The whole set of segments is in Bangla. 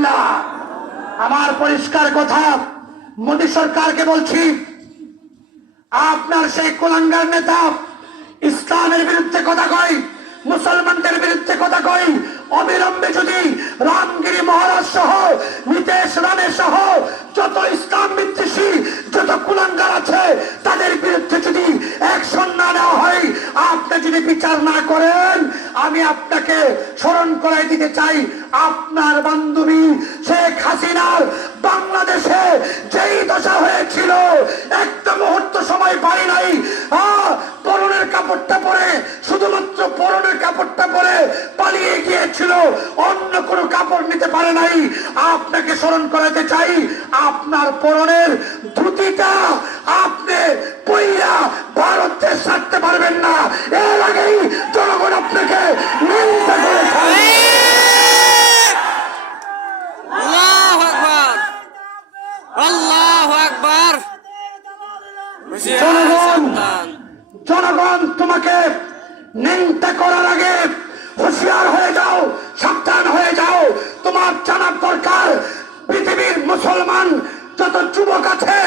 আলহামদুলিল্লাহ। আমার পরিষ্কার কথা, মোদী সরকারকে বলছি, আপনার সেই কুলাঙ্গার নেতা ইসলামের বিরুদ্ধে কথা কয়, মুসলমানদের বিরুদ্ধে কথা কয়, অবিলম্বে যদি রামগিরি মহারাজ সহ নীতিশ রানে সহ যত ইসলাম বিদ্বেষী যত কুলাঙ্গার আছে তাদের বিরুদ্ধে যদি অ্যাকশন না নেওয়া হয়, আপনি যদি বিচার না করেন, আমি আপনাকে স্মরণ করাই দিতে চাই, আপনার বান্ধবী শেখ হাসিনার বাংলাদেশে যেই দশা হয়েছিল, একটা মুহূর্ত সময় পাই নাই পরনের কাপড়টা পরে, শুধুমাত্র পরনের কাপড়টা পরে পালিয়ে গিয়েছিল, অন্য কোনো কাপড় নিতে পারে নাই। আপনাকে স্মরণ করাতে চাই, আপনার পরনের ধুতিটা আপনি পইরা ভারতে ছাড়তে পারবেন না, এর আগেই জনগণ আপনাকে নিন্দা করেছে। আল্লাহু আকবার, আল্লাহু আকবার। জনগণ তোমাকে নিন্দা করার আগে হুঁশিয়ার হয়ে যাও, সাবধান হয়ে যাও। তোমার জানার দরকার, পৃথিবীর মুসলমান যত যুবক আছে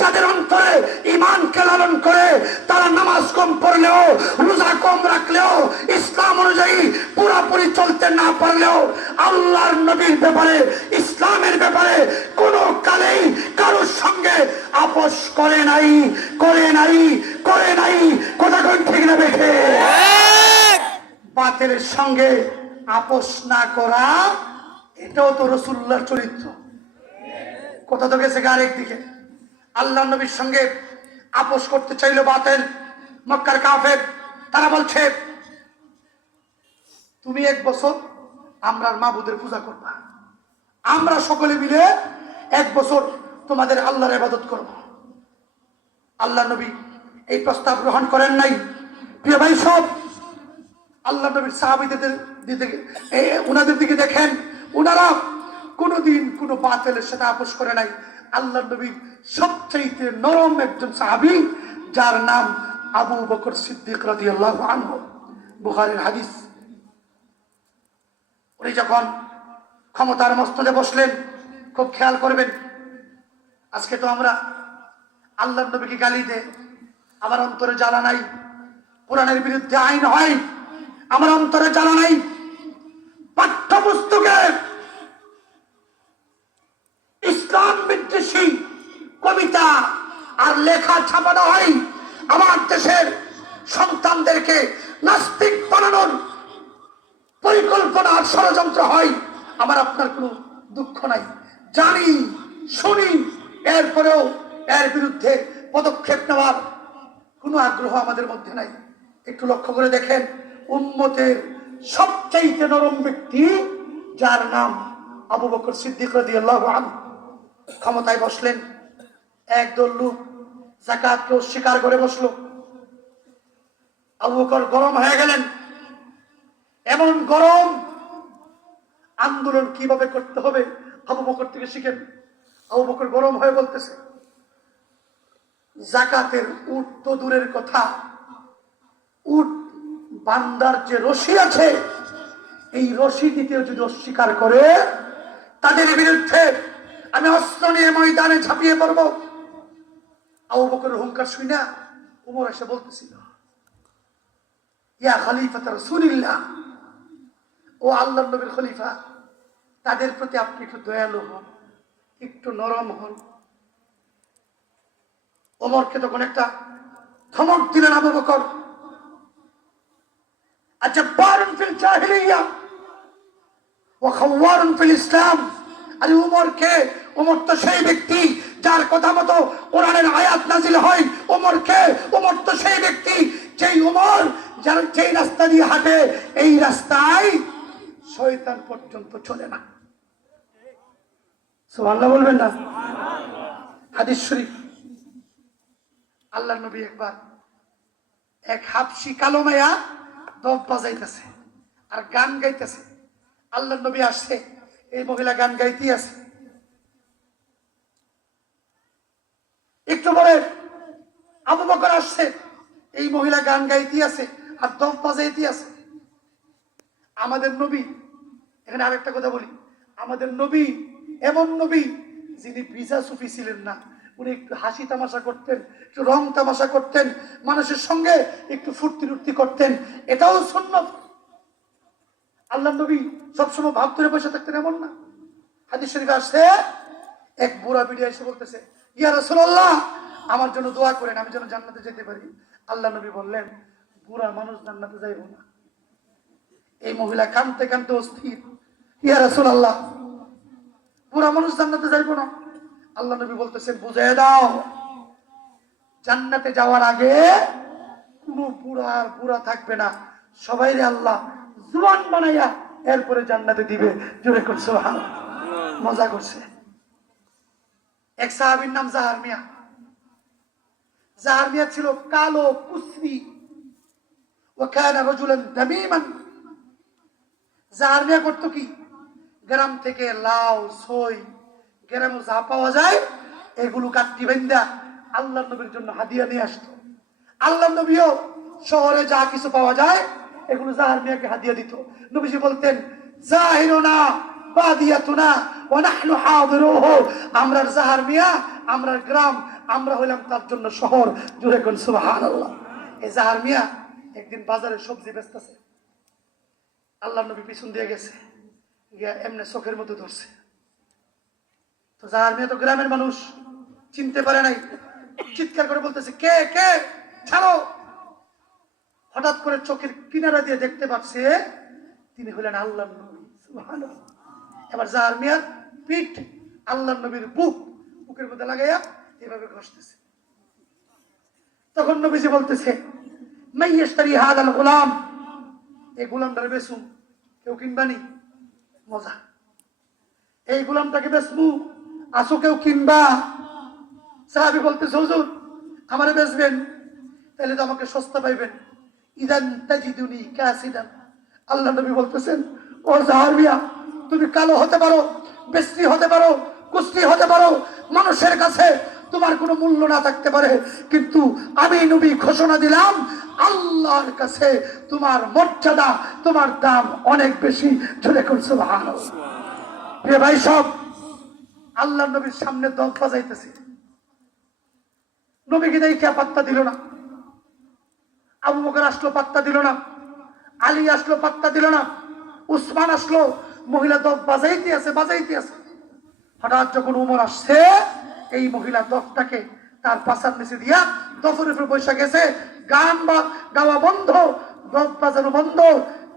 যাদের অন্তরে ঈমানকে লালন করে, তারা নামাজ কম পড়লেও, রোজা কম রাখলেও, ইসলাম অনুযায়ী পুরোপুরি চলতে না পারলেও, আল্লাহর নবীর ব্যাপারে, ইসলামের ব্যাপারে কোনো কালেই কারোর সঙ্গে আপোষ করে নাই, করে নাই, করে নাই। কথা কোন ঠিক না বেঠে? বাতিলের সঙ্গে আপোষ না করা, এটাও তো রাসূলুল্লাহর চরিত্র। কথা তো গেছে আরেক দিকে। আল্লাহ নবীর সঙ্গে আপোষ করতে চাইলো বাতিল, মক্কার কাফের। তারা বলছে, তুমি 1 বছর আমরার মাবুদের পূজা করবা, আমরা সকলে মিলে 1 বছর তোমাদের আল্লাহর ইবাদত করব। আল্লাহ নবী এই প্রস্তাব গ্রহণ করেন নাই। প্রিয় ভাই সব, আল্লাহ নবীর সাহাবীদের উনাদের দিকে দেখেন, উনারা কোনোদিন কোনো বাতিলের সাথে আপোষ করে নাই। আল্লাহ নবী সবচাইতে নরম একজন সাহাবী, যার নাম আবু বকর সিদ্দিক রাদিয়াল্লাহু আনহু, বুখারীর হাদিস। উনি যখন ক্ষমতার মস্তদে বসলেন, খুব খেয়াল করবেন, আজকে তো আমরা আল্লাহ নবীকে গালি দে, আমার অন্তরে জ্বালা নাই, কোরআনের বিরুদ্ধে আইন হয়, আমার অন্তরে জ্বালা নাই, পাঠ্যপুস্তকে ইসলাম বিদ্বেষী কবিতা আর লেখা ছাপানো হয়, আমার দেশের সন্তানদেরকে নাস্তিক বানানোর পরিকল্পনা আর ষড়যন্ত্র হয়, আমার আপনার কোনো দুঃখ নাই, জানি শুনি, এরপরেও এর বিরুদ্ধে পদক্ষেপ নেওয়ার কোনো আগ্রহ আমাদের মধ্যে নাই। একটু লক্ষ্য করে দেখেন, উম্মতের সবচাইতে নরম ব্যক্তি, যার নাম আবু বকর সিদ্দিক রাদিয়াল্লাহু আনহু, ক্ষমতায় বসলেন। একদল লোক যাকাতকে অস্বীকার করে বসলো। আবু বকর গরম হয়ে গেলেন। এমন গরম, আন্দোলন কিভাবে করতে হবে আবু বকর থেকে শিখেন। আবু বকর গরম হয়ে বলতেছে, যাকাতের উট তো দূরের কথা, উট বান্দার যে রশি আছে, এই রশি দিতেও যদি অস্বীকার করে, তাদের বিরুদ্ধে আমি অস্ত্র নিয়ে ময়দানে ঝাঁপিয়ে পড়ব। আবু বকরের হুঙ্কার শুই না উমর এসে বলতেছিল, ইয়া খলিফাত রাসূলিল্লাহ, ও আল্লাহর নবীর খলিফা, তাদের প্রতি আপনি একটু দয়ালু হন, একটু নরম হন। ওমরকে তখন একটা ধমক দিলেন আবু বকর, আজবারুন ফিল জাহিলিয়া ওয়া খাওয়ারুন ফিল ইসলাম। আরে উমরকে, উমর তো সেই ব্যক্তি যার কথা মতো কোরআনের আয়াত নাজিল হয়। উমরকে, উমর তো সেই ব্যক্তি যেই উমর যার যেই রাস্তা দিয়ে হাঁটে, এই রাস্তায় শয়তান পর্যন্ত চলে না। সুবহানাল্লাহ বলবেন না? হাদিস শরীফ। আল্লাহ নবী একবার এক হাবশি কালো মায়া দব বাজাইতেছে আর গান গাইতেছে। আল্লাহ নবী আসছে, এই মহিলা গান গাইতেই আছে। একটু পরে আবু বকর আসছে, এই মহিলা গান গাইতেই আছে আর দব বাজাইতেই আছে। আমাদের নবী, এখানে আরেকটা কথা বলি, আমাদের নবী এমন নবী যিনি ভিজা সুফি ছিলেন না। উনি একটু হাসি তামাশা করতেন, একটু রং তামাশা করতেন, মানুষের সঙ্গে একটু ফুর্তি টুর্তি করতেন, এটাও সুন্নত। আল্লাহ নবী সবসময় ভাব ধরে বসে থাকতেন এমন না। হাদিস শরীফে আসছে, এক বুড়া বিড়ি এসে বলতেছে, ইয়া রাসূলুল্লাহ, আমার জন্য দোয়া করেন, আমি যেন জান্নাতে যেতে পারি। আল্লাহ নবী বললেন, বুড়া মানুষ জান্নাতে যাইব না। এই মহিলা কাঁদতে কাঁদতে অস্থির, ইয়া রাসূলুল্লাহ, বুড়া মানুষ জান্নাতে যাইব না। আল্লাহ নবী বলতেছেন, বুঝাই দাও, জান্নাতে যাওয়ার আগে কোন বুড়া আর বুড়া থাকবে না, সবাইরে আল্লাহ জুয়ান বানাইয়া এরপরে জান্নাতে দিবে। জোরে করে সুবহানাল্লাহ। মজা করছে। এক সাহাবীর নাম জাহার মিয়া। জাহার মিয়া ছিল কালো কুসরি, ওয়া কানা রাজুলান দামিমান। জাহার মিয়া করতো কি, গ্রাম থেকে লাউ সই গ্রামে যা পাওয়া যায় এগুলো কাটতি বেন্দা আল্লাহ নবীর জন্য হাদিয়া নিয়ে আসতো। আল্লাহ নবীও শহরে যা কিছু পাওয়া যায় এগুলো জাহার মিয়াকে হাদিয়া দিত। নবীজি বলতেন, জাহিরুনা বাদিয়াতুনা ওয়া নাহনু হাদিরুহু, আমরা জাহার মিয়া, আমরা গ্রাম, আমরা হইলাম তার জন্য শহর। জোরে কোন সুবহানাল্লাহ। এই জাহার মিয়া একদিন বাজারে সবজি বেচতেছে। আল্লাহ নবী পিছন দিয়ে গেছে, গিয়া এমনি চোখের মধ্যে ধরছে। তো জাহার মিয়া তো গ্রামের মানুষ, চিনতে পারে নাই, চিৎকার করে বলতেছে, কে কে, ছাড়ো। হঠাৎ করে চোখের কিনারা দিয়ে দেখতে পাচ্ছে তিনি হলেন আল্লাহ নবী। সুবহানাল্লাহ। এবার জাহার মিয়ার পিঠ আল্লাহ নবীর বুকের মধ্যে লাগাইয়া এভাবে ঘষতেছে। তখন নবীজি বলতেছে, মাইয়াশতারি হাদাল গোলাম, এই গোলামটারে বেচুম, কেউ কিনবানি? মজা। এই গোলামটাকে বেচমু, আসো কেউ কিনবা? সাহাবী বলতেছে, হুজুর আমারে বেচবেন, তাহলে তো আমাকে সস্তা পাইবেন। ইদান তাজিদুনি কাসিদান। আল্লাহ নবী বলতেছেন, ও জাহার মিয়া, তুমি কালো হতে পারো, বিশ্রী হতে পারো, কুশ্রী হতে পারো, মানুষের কাছে তোমার কোনো মূল্য না থাকতে পারে, কিন্তু আমি নবী ঘোষণা দিলাম, আল্লাহর কাছে তোমার মর্যাদা, তোমার দাম অনেক বেশি। জোরে কোন সুবহানাল্লাহ। প্রিয় ভাই সব, আল্লাহ নবীর সামনে দল বাজাইতেছে, নবীকে দেখে পাত্তা দিল না। আবু বকর আসলো, পাত্তা দিল না। আলী আসলো, পাত্তা দিল না। উসমান আসলো, মহিলা দফ বাজাইতে আছে, বাজাইতে আছে। হঠাৎ যখন উমর আসছে, এই মহিলা দফটাকে তার পাশার নিচে দিয়া দফের উপরে বসে গেছে, গান বা গাওয়া বন্ধ, দফ বাজানো বন্ধ।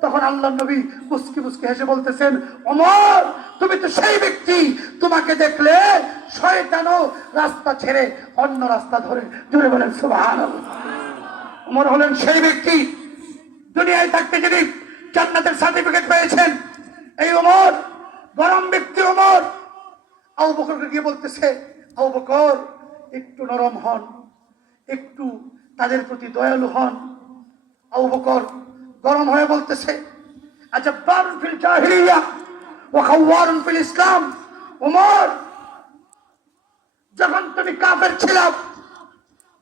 তখন আল্লাহ নবী মুস্কি মুস্কি হেসে বলতেছেন, ওমর, তুমি তো সেই ব্যক্তি, তোমাকে দেখলে শয়তানও রাস্তা ছেড়ে অন্য রাস্তা ধরে। জোরে বলেন সুবহানাল্লাহ। ওমর হলেন সেই ব্যক্তি, দুনিয়ায় থাকতে যিনি জান্নাতের সার্টিফিকেট পেয়েছেন, এই ওমর গরম ব্যক্তি। ওমর আবু বকরকে গিয়ে বলতেছে, আবু বকর একটু নরম হন, একটু তাদের প্রতি দয়ালু হন। আবু বকর গরম হয়ে বলতেছে, আচ্ছা, বারুন ফিল জাহিলিয়া ওয়া খাওয়ারুন ফিল ইসলাম। ওমর, যখন তুমি কাফের ছিলা,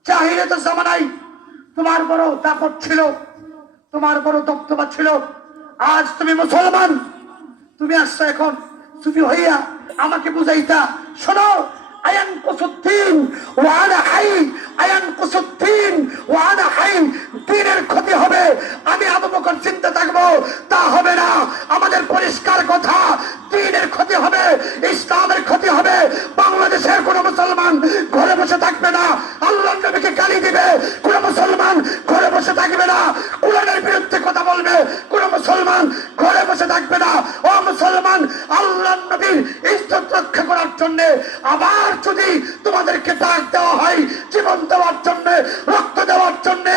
জাহিলিয়াতের জামানায় তোমার বড় দাপট ছিল, তোমার বড় দবদবা ছিল। আজ তুমি মুসলমান, তুমি আসছো এখন সুফি হইয়া আমাকে বুঝাইতা, শোনো, আয়ান কুসুদ্দিন ওয়া আনা হাই, আয়ান কুসুদ্দিন ওয়া আনা হাই। দ্বীনের ক্ষতি হবে, আমি আবু বকর চিন্তা থাকবো, তা হবে না। আমাদের পরিষ্কার কথা, দ্বীনের ক্ষতি হবে, ইসলামের ক্ষতি হবে। বাংলাদেশের কোন মুসলমান ঘরে বসে থাকবে না, আল্লাহর নবীকে গালি দিবে, কোন মুসলমান ঘরে বসে থাকবে না, কোরআনের বিরুদ্ধে কথা বলবে, কোন মুসলমান ঘরে বসে থাকবে না। ও মুসলমান, আল্লাহর নবীর ইজ্জত রক্ষা করার জন্য আবার যদি তোমাদেরকে ডাক দেওয়া হয় জীবন দেওয়ার জন্য, রক্ত দেওয়ার জন্য,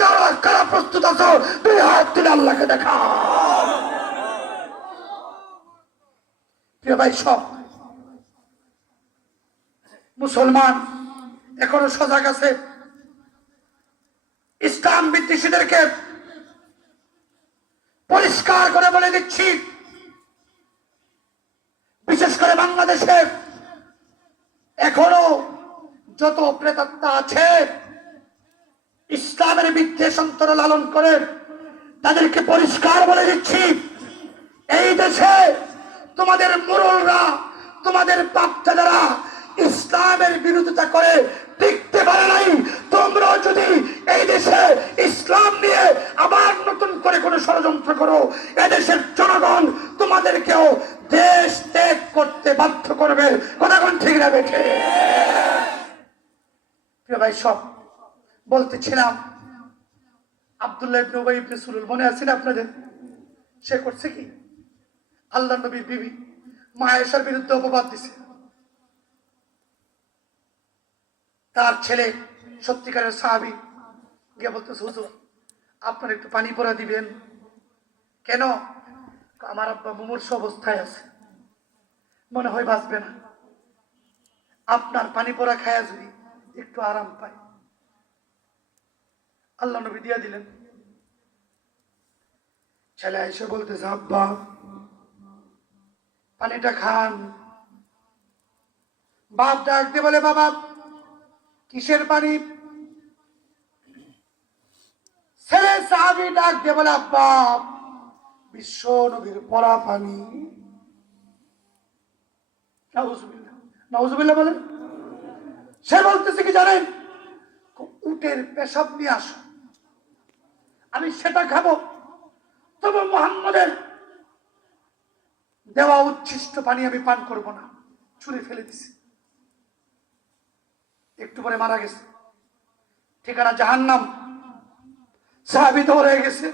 কারা কারা প্রস্তুত আছো? দুই হাত তুলে আল্লাহকে দেখা। প্রিয় ভাই সব, মুসলমান এখনো সজাগ আছে। ইসলাম বিদ্বেষীদেরকে পরিষ্কার করে বলে দিচ্ছি, বিশেষ করে বাংলাদেশে এখনো যত প্রেতাত্মা আছে ইসলামের বিদ্বেষ অন্তর লালন করে, তাদেরকে পরিষ্কার বলে দিচ্ছি, এই দেশে তোমাদের মোড়লরা, তোমাদের বাপ-দাদারা ইসলামের বিরোধিতা করে টিকতে পারে নাই। তোমরা যদি এই দেশে ইসলাম নিয়ে আবার নতুন করে কোনো ষড়যন্ত্র করো, এদেশের জনগণ তোমাদেরকেও দেশ ত্যাগ করতে বাধ্য করবে। কথা কোন ঠিক না বেঠে? প্রিয় ভাই, সব বলতেছিলাম আব্দুল্লাহ ইবনে উবাই ইবনে সুলুল মনে আছে না আপনাদের? সে করছে কি? আল্লাহ নবীর বিবি মা আয়েশার বিরুদ্ধে অপবাদ দিছে। তার ছেলে সত্যিকারের সাহাবী গিয়ে বলতেছে, হুজুর আপনার একটু পানি পড়া দিবেন। কেন? আমার আব্বা মুমূর্ষু অবস্থায় আছে, মনে হয় বাঁচবে না, আপনার পানি পড়া খায়া যদি একটু আরাম পায়। আল্লাহ নবী দিয়া দিলেন। ছেলে এসে বলতেছে, আব্বা পানিটা খান। বাপ ডাক দিয়ে বলে, বাবা কিসের পানি? ছেলে সাহাবী ডাক দিয়ে বলে, আব্বা বিশ্ব নবীর পড়া পানি। নাউজুবিল্লাহ, নাউজুবিল্লাহ বলেন। সে বলতেছে কি জানেন? উটের পেশাব নিয়ে আসো, আমি সেটা খাবো, তবে মুহাম্মদের দেওয়া উচ্ছিষ্ট পানি আমি পান করব না। ছুঁড়ে ফেলে দিছে। একটু পরে মারা গেছে। ঠিকানা জাহান্নাম। সাহাবী তো হয়ে গেছে,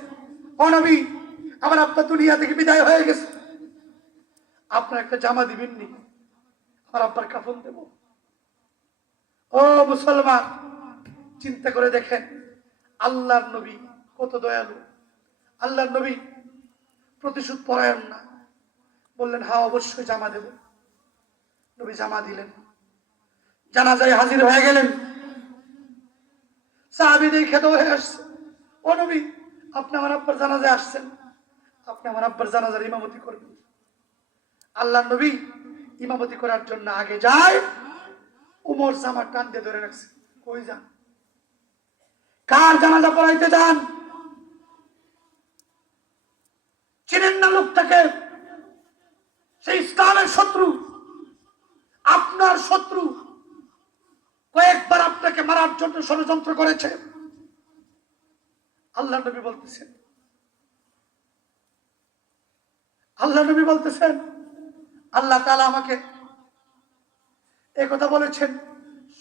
ও নবী আমার আব্বা দুনিয়া থেকে বিদায় হয়ে গেছে, আপনার একটা জামা দিবেননি? আমার আব্বার কাফন দেব। ও মুসলমান, চিন্তা করে দেখেন আল্লাহর নবী কত দয়ালু। আল্লাহর নবী প্রতিশোধ পরায়ণ না, বললেন হ্যাঁ অবশ্যই জামা দেব। নবী জামা দিলেন। জানাজায় হাজির হয়ে গেলেন। সাহাবী দেখে দৌড়ে আসছে, ও নবী আপনি আমার আব্বার জানাজায় আসছেন, আপনি আমার আব্বার জানাজার ইমামতি করবেন। আল্লাহর নবী ইমামতি করার জন্য আগে যায়। উমর জামা টান দিয়ে ধরে রাখছে, কই যান? কার জানাজা পড়াইতে যান? চিনেন না লোকটাকে? সেই ইসলামের শত্রু, আপনার শত্রু, কয়েকবার আপনাকে মারার জন্য ষড়যন্ত্র করেছে। আল্লাহ নবী বলতেছেন, আল্লাহ নবী বলতেছেন আল্লাহ তাআলা আমাকে একথা বলেছেন,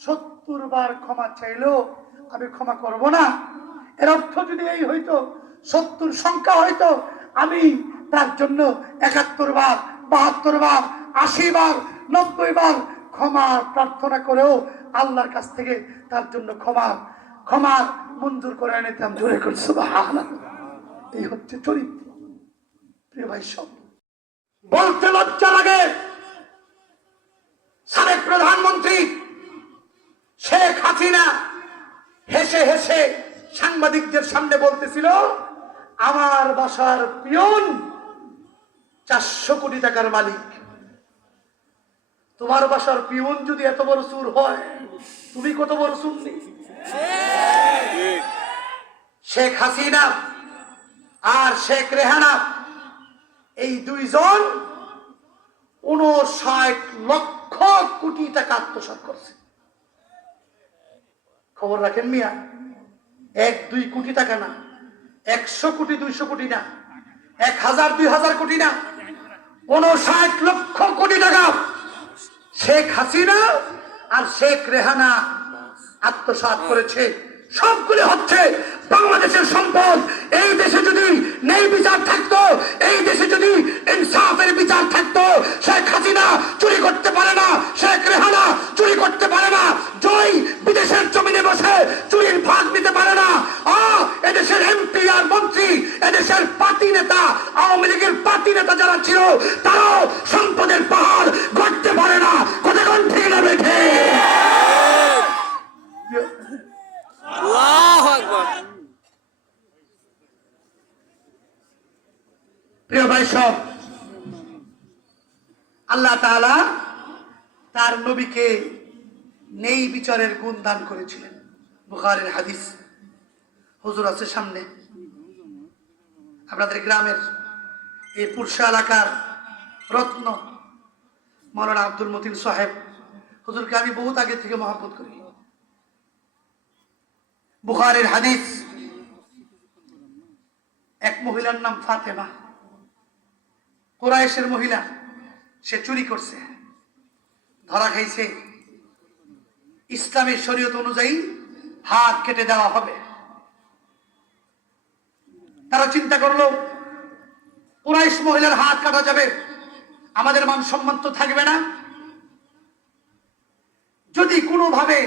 70 বার ক্ষমা চাইলেও আমি ক্ষমা করব না। এর অর্থ যদি এই হইতো, 70 সংখ্যা হইতো, আমি তার জন্য 71 বার, 72 বার, 80 বার, 90 বার ক্ষমা প্রার্থনা করেও আল্লাহর কাছ থেকে তার জন্য ক্ষমা মঞ্জুর করে নিতাম। জোরে করে সুবহানাল্লাহ। এই হচ্ছে চরিত্র। প্রিয় ভাই, সব বলতে লজ্জা লাগে। সাবেক প্রধানমন্ত্রী শেখ হাসিনা হেসে হেসে সাংবাদিকদের সামনে বলতেছিল, আমার বাসার পিয়ন 400 কোটি টাকার মালিক। তোমার বাসার পিয়ন যদি এত বড় চোর হয়, তুমি কত বড় চুরনি? শেখ হাসিনা আর শেখ রেহানা এই দুইজন 59 লক্ষ কোটি টাকা আত্মসাৎ করছে। খবর রাখেন মিয়া, 1-2 কোটি টাকা না, 100 কোটি 200 কোটি না, 1000-2000 কোটি না, 59 লক্ষ কোটি টাকা শেখ হাসিনা আর শেখ রেহানা আত্মসাৎ করেছে। সবগুলি হচ্ছে বাংলাদেশের সম্পদ। এই দেশে যদি ন্যায় বিচার থাকতো, এই দেশে যদি ইনসাফের বিচার থাকতো, শেখ হাসিনা চুরি করতে পারে না, শেখ রেহানা চুরি করতে পারে না, জয় বিদেশের জমিনে বসে চুরির ভাগ নিতে পারে না। এদেশের এমপি আর মন্ত্রী, এদেশের পার্টি নেতা, আওয়ামী লীগের পার্টি নেতা যারা ছিল, তারাও সম্পদের পাহাড় গড়তে পারে না। কতক্ষণ ঠিক না বেঠে? আল্লাহু আকবার। প্রিয় ভাই, সব আল্লাহ তাআলা তার নবীকে নেই বিচারের গুণ দান করেছিলেন। বুখারীর হাদিস, হুজুর আছে সামনে। আপনাদের গ্রামের এই পুরসা এলাকার রত্ন মাওলানা আব্দুল মতিন সাহেব হুজুরকে আমি বহুত আগে থেকে মহব্বত করি। বুখারীর হাদিস, এক মহিলার নাম ফাতেমা, কুরাইশের মহিলা, সে চুরি করছে, ধরা খাইছে। ইসলামের শরীয়ত অনুযায়ী হাত কেটে দেওয়া হবে। তারা চিন্তা করলো কুরাইশ মহিলার হাত কাটা যাবে, আমাদের মান সম্মান তো থাকবে না। যদি কোনোভাবে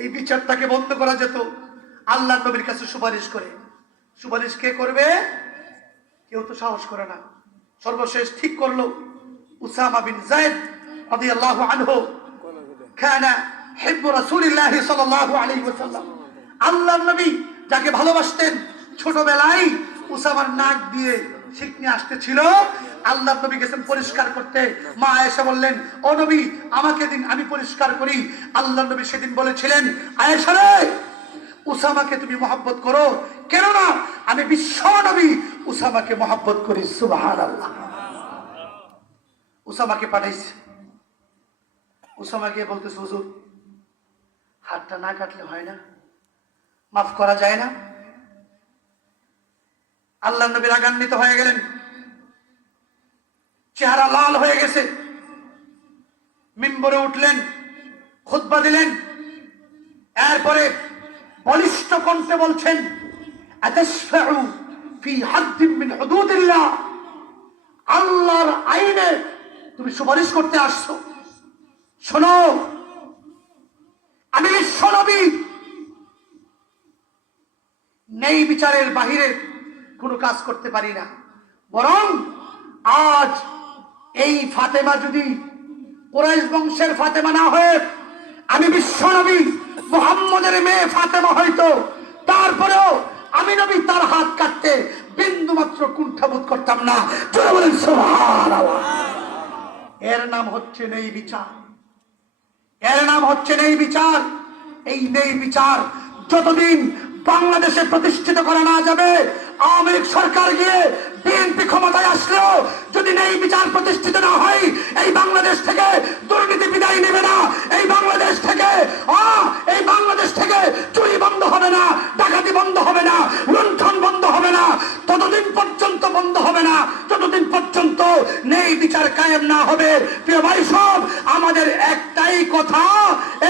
এই বিচারটাকে বন্ধ করা যেত, আল্লাহ নবীর কাছে সুপারিশ করে। সুপারিশ কে করবে? কেউ তো সাহস করে না। সর্বশেষ ঠিক করলো উসামা বিন যায়েদ রাদিয়াল্লাহু আনহু, কানা হিব্বু রাসূলিল্লাহি সাল্লাল্লাহু আলাইহি ওয়াসাল্লাম। আল্লাহর নবী যাকে ভালোবাসতেন, ছোটবেলায় উসামার নাক দিয়ে শিকনি আসতেছিল, আল্লাহর নবী গেছেন পরিষ্কার করতে। মা আয়েশা বললেন, ও নবী আমাকে দিন, আমি পরিষ্কার করি। আল্লাহর নবী সেদিন বলেছিলেন, আয়েশা রে, উসামাকে তুমি মহব্বত করো, কেননা আমি বিশ্ব নবী উসামাকে মহব্বত করি। সুবহানাল্লাহ। উসামাকে পাঠাইছে। উসামা গিয়ে বলতেছে, হুজুর হাতটা না কাটলে হয় না? মাফ করা যায় না? আল্লাহর নবী রাগান্বিত হয়ে গেলেন, চেহারা লাল হয়ে গেছে। মিম্বরে উঠলেন, খুতবা দিলেন। এরপরে বলিষ্ঠ কণ্ঠে বলছেন, আতাশফাউ ফি হাদ্দিন মিন হুদুদিল্লাহ, আল্লাহর আইনে তুমি সুপারিশ করতে আসছো? শোনো, আমি বিশ্ব নবী, নেই বিচারের বাহিরে কোনো কাজ করতে পারি না। বরং আজ এই ফাতেমা যদি কুরাইশ বংশের ফাতেমা না হয়ে আমি বিশ্ব নবী মুহাম্মদের মেয়ে ফাতেমা হইতো, তারপরেও আমি নবী তার হাত কাটতে বিন্দু মাত্র কুণ্ঠাবোধ করতাম না। জোরে বলেন সুবহানাল্লাহ। এর নাম হচ্ছে নেই বিচার। এর নাম হচ্ছে নেই বিচার। এই নেই বিচার যতদিন বাংলাদেশে প্রতিষ্ঠিত করা না যাবে, আওয়ামী লীগ সরকার গিয়ে বিএনপি ক্ষমতায় আসলেও যদি নেই বিচার প্রতিষ্ঠিত না হয়, এই বাংলাদেশ থেকে দুর্নীতি বিদায় নেবে না। এই বাংলাদেশ থেকে চুরি বন্ধ হবে না, ডাকাতি বন্ধ হবে না, লুণ্ঠন বন্ধ হবে না। ততদিন পর্যন্ত বন্ধ হবে না যতদিন পর্যন্ত নেই বিচার কায়েম না হবে। প্রিয় ভাই সব, আমাদের একটাই কথা,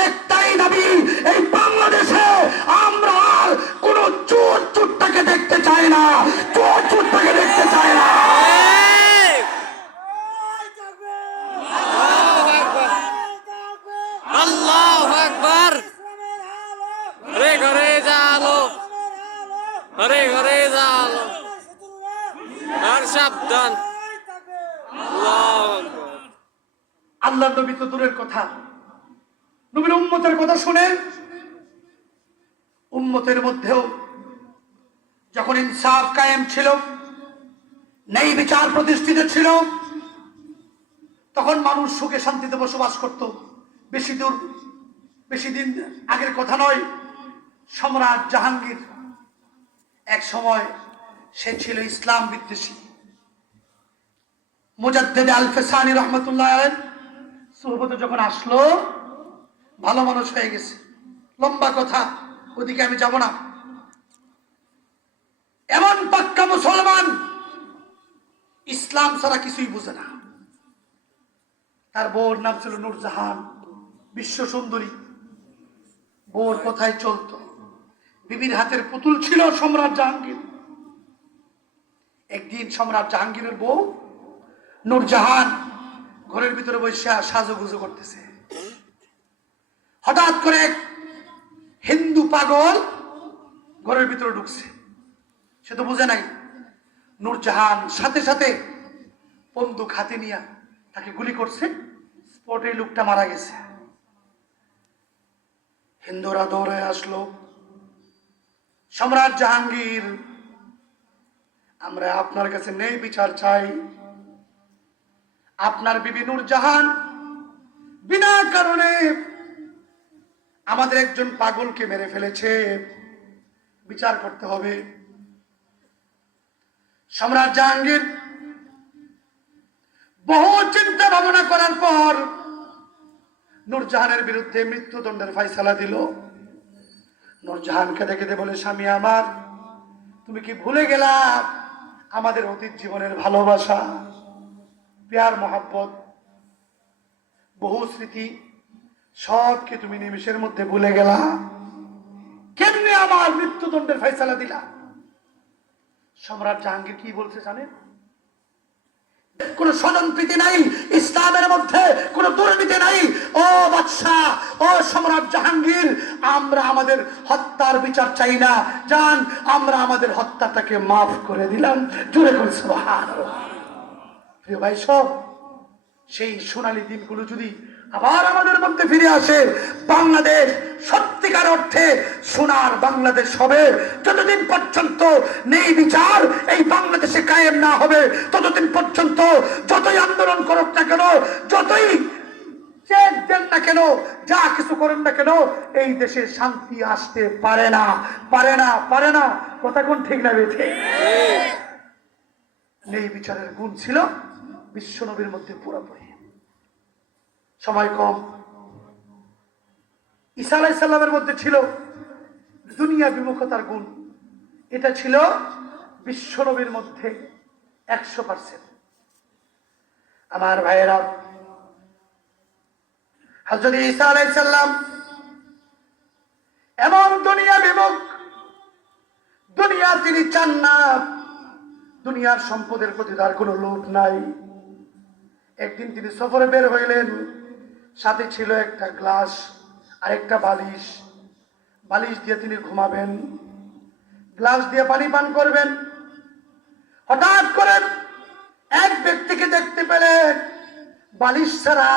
একটাই দাবি, এই বাংলাদেশে আমরা আর কোন চোর চোরটাকে দেখতে চাই না, চোর চোরটাকে দেখতে চাই না। আল্লাহু আকবার। ঘরে ঘরে জালো, ঘরে ঘরে জালো, আর সাবধান। আল্লাহু আকবার। আল্লাহ নবী তো দূরের কথা, নবীর উম্মতের কথা শুনেন। উম্মতের মধ্যেও যখন ইনসাফ কায়েম ছিল, নেই বিচার প্রতিষ্ঠিত ছিল, তখন মানুষ সুখে শান্তিতে বসবাস করত। বেশি দিন আগের কথা নয়, সম্রাট জাহাঙ্গীর এক সময় সে ছিল ইসলাম বিদ্বেষী। মুজাদ্দেদ আল ফেসানি রহমতুল্লাহ আলাইহি সুহবতে যখন আসলো, ভালো মানুষ হয়ে গেছে। লম্বা কথা, ওদিকে আমি যাব না। এমন পাক্কা মুসলমান, ইসলাম ছাড়া কিছুই বুঝে না। তার বউর নাম ছিল নূরজাহান, বিশ্ব সুন্দরী। বউর কথায় চলতো। বিবির হাতের পুতুল ছিল সম্রাট জাহাঙ্গীর। একদিন সম্রাট জাহাঙ্গীরের বউ নূরজাহান ঘরের ভিতরে বসে সাজুগুজু করতেছে। হঠাৎ করে এক হিন্দু পাগল ঘরের ভিতরে ঢুকছে। সে তো বুঝে নাই। নূরজাহান সাথে সাথে বন্দুক হাতে নিয়ে তাকে গুলি করছে। স্পটে লোকটা মারা গেছে। হিন্দুরা দৌড়ে আসলো, সম্রাট জাহাঙ্গীর, আমরা আপনার কাছে নেই বিচার চাই। আপনার বিবি নূরজাহান বিনা কারণে আমাদের একজন পাগলকে মেরে ফেলেছে, বিচার করতে হবে। সম্রাট জাহাঙ্গীর বহু চিন্তা ভাবনা করার পর নূরজাহানের বিরুদ্ধে মৃত্যুদণ্ডের ফয়সালা দিল। নূরজাহান কেঁদে কেঁদে বলে, স্বামী আমার, তুমি কি ভুলে গেলা আমাদের অতীত জীবনের ভালোবাসা, প্যার মহব্বত, বহু স্মৃতি, সবকে তুমি নিমিষের মধ্যে ভুলে গেলা? কেমনে আমার মৃত্যুদণ্ডের ফয়সালা দিলা? সম্রাট জাহাঙ্গীর কি বলছে জানেন? কোন স্বজনপ্রীতি নাই ইসলামের মধ্যে, কোন দুর্নীতি নাই। ও বাদশাহ, ও সম্রাট জাহাঙ্গীর, আমরা আমাদের হত্যার বিচার চাই না, জান আমরা আমাদের হত্যাটাকে মাফ করে দিলাম। জোরে করে সুবহানাল্লাহ। প্রিয় ভাই সব, সেই সোনালী দিনগুলো যদি আবার আমাদের মধ্যে ফিরে আসে, বাংলাদেশ সত্যিকার অর্থে সোনার বাংলাদেশ হবে। যতদিন পর্যন্ত নেই বিচার এই বাংলাদেশে কায়েম না হবে, ততদিন পর্যন্ত যতই আন্দোলন করুক না কেন, যতই চেক দেন না কেন, যা কিছু করেন না কেন, এই দেশে শান্তি আসতে পারে না, পারে না, পারে না। কথা কোন ঠিক না বেঠে? নেই বিচারের গুণ ছিল বিশ্বনবীর মধ্যে পুরোপুরি। সময় কম। ঈসা আলাইহিস সালামের মধ্যে ছিল দুনিয়া বিমুখতার গুণ, এটা ছিল বিশ্বনবীর মধ্যে 100%। আমার ভাইয়েরা, হযরত ঈসা আলাইহিস সালাম এমন দুনিয়া বিমুখ, দুনিয়া তিনি চান না, দুনিয়ার সম্পদের প্রতি তার কোনো লোভ নাই। একদিন তিনি সফরে বের হইলেন, সাথে ছিল একটা গ্লাস আর একটা বালিশ। বালিশ দিয়ে তিনি ঘুমাবেন, গ্লাস দিয়ে পানি পান করবেন। হঠাৎ করে এক ব্যক্তিকে দেখতে পেলেন, বালিশ ছাড়া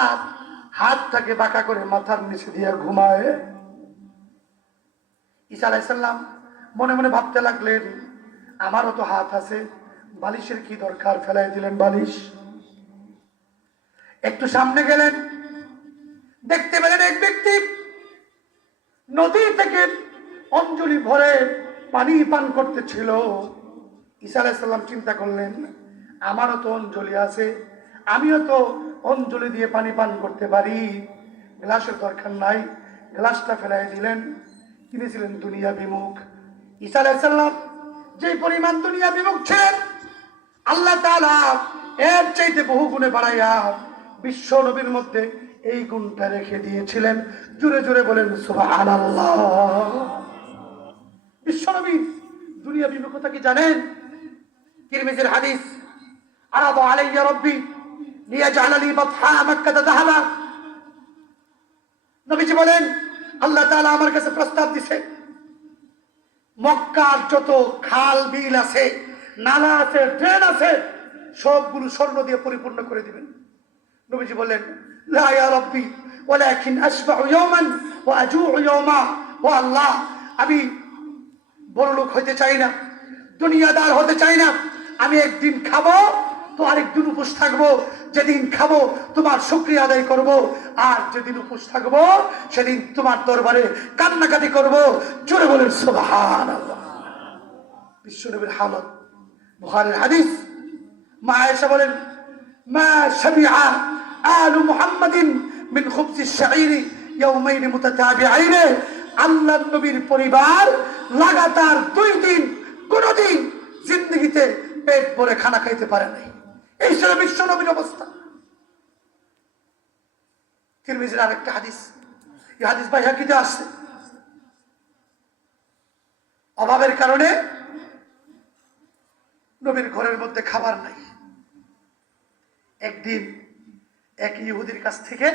হাতটাকে বাঁকা করে মাথার নিচে দিয়ে ঘুমায়। ঈসা আলাইহিস সালাম মনে মনে ভাবতে লাগলেন, আমারও তো হাত আছে, বালিশের কি দরকার? ফেলাই দিলেন বালিশ। একটু সামনে গেলেন, দেখতে পেলেন এক ব্যক্তি নদী থেকে অঞ্জলি ভরে পানি পান করতেছিল। ঈসা আলাইহিস সালাম চিন্তা করলেন, আমারও তো অঞ্জলি আছে, আমিও তো অঞ্জলি দিয়ে পানি পান করতে পারি, গ্লাসের দরকার নাই। গ্লাসটা ফেলাই দিলেন। তিনি ছিলেন দুনিয়া বিমুখ। ঈসা আলাইহিস সালাম যে পরিমাণ দুনিয়া বিমুখ ছিলেন, আল্লাহ তাআলা এর চাইতে বহু গুণে বাড়াইয়া বিশ্ব নবীর মধ্যে এই গুণটা রেখে দিয়েছিলেন। জোরে জোরে বলেন সুবহানাল্লাহ। বিশ্ব নবী দুনিয়া বিমুখতা কি জানেন? তিরমিজির হাদিস, আরাদা আলাইয়া রাব্বি লিয়াজআলা লি বাতহা মক্কা যাহাবা। নবীজি বলেন, আল্লাহ তাআলা আমার কাছে প্রস্তাব দিয়েছে, মক্কার যত খাল বিল আছে, নালা আছে, ড্রেন আছে, সবগুলো স্বর্ণ দিয়ে পরিপূর্ণ করে দিবেন। নবীজি বললেন, লা ইয়া রাব্বি ওয়ালাকিন আসবাউ ইয়াওমান ওয়া আজুউ ইয়াওমা। ও আল্লাহ, আমি বড়লোক হইতে চাই না, দুনিয়াদার হতে চাই না। আমি একদিন খাবো তো আরেকদিন উপোস থাকবো। যেদিন খাবো তোমার শুকরিয়া আদায় করব, আর যেদিন উপোস থাকবো সেদিন তোমার দরবারে কান্নাকাটি করব। জোরে বলেন সুবহানাল্লাহ। বিশ্বনবীর হালত, বুখারীর হাদিস। মা আয়েশা বলেন, মা শাবিআ আলু মুহাম্মাদিন মিন খুবজিশ শাঈর ইয়াওমাইন মুতাতাবিআইন। আল্লাহর নবীর পরিবার লাগাতার 2 দিন কোনদিন জিন্দেগিতে পেট ভরে খানা খাইতে পারে নাই। এই ছিল বিশ্ব নবীর অবস্থা। তিরমিজির আরেকটা হাদিস, এই হাদিস বাইহাকিতে আসছে, অভাবের কারণে নবীর ঘরের মধ্যে খাবার নাই। একদিন এক ইহুদির কাছ থেকে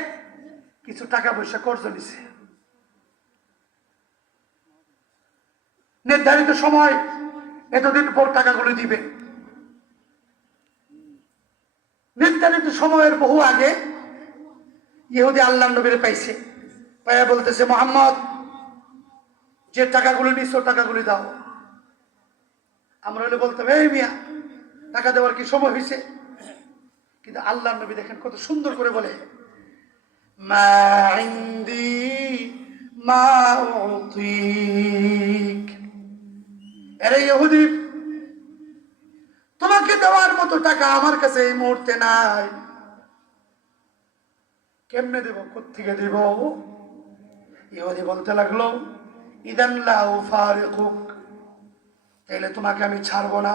কিছু টাকা পয়সা কর্জ নিছে। নির্ধারিত সময়, এতদিন পর টাকাগুলো দিবে। নির্ধারিত সময়ের বহু আগে ইহুদি আল্লাহর নবীর পাইছে, পাইয়া বলতেছে, মুহাম্মদ, যে টাকাগুলো নিছো টাকাগুলো দাও। আমরা হলে বলতাম, এই মিয়া, টাকা দেওয়ার কি সময় হয়েছে? কিন্তু আল্লাহর নবী দেখেন কত সুন্দর করে বলে, মা ইনদি মা উতিক। আরে ইহুদি, তোমাকে দেওয়ার মতো টাকা আমার কাছে এই মুহূর্তে নাই। কেমনে দেব, কোত্থেকে দেব? ইহুদি বলতে লাগলো, ইদান লা উফারিকুক, তাইলে তোমাকে আমি ছাড়বো না।